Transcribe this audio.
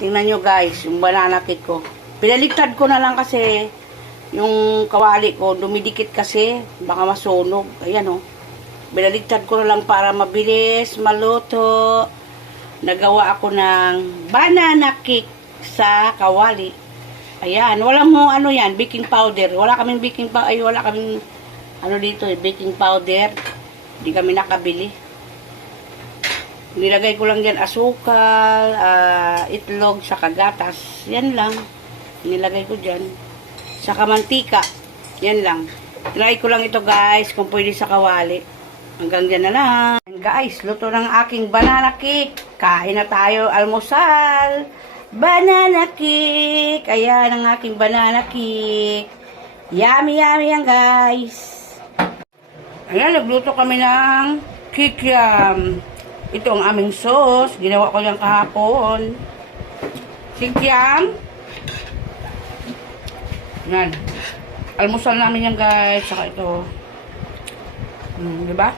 Tingnan nyo guys, yung banana cake ko. Pinaligtad ko na lang kasi yung kawali ko, dumidikit kasi, baka masunog. Ayan o. Pinaligtad ko na lang para mabilis, maluto. Nagawa ako ng banana cake sa kawali. Ayan, walang mo ano yan, baking powder. Wala kaming baking powder, ay wala kaming ano dito, baking powder. Hindi kami nakabili. Nilagay ko lang dyan asukal, itlog, saka gatas. Yan lang. Nilagay ko dyan. Saka mantika. Yan lang. Try ko lang ito guys, kung pwede sa kawali. Hanggang dyan na lang. Guys, luto ng aking banana cake. Kain na tayo, almusal. Banana cake. Ayan ang aking banana cake. Yummy, yummy yan guys. Ayan, nagluto kami ng kikiam. Ito ang aming sauce. Ginawa ko yan kahapon. Kikiam. Yan. Almusal namin yan guys. Saka ito. Diba?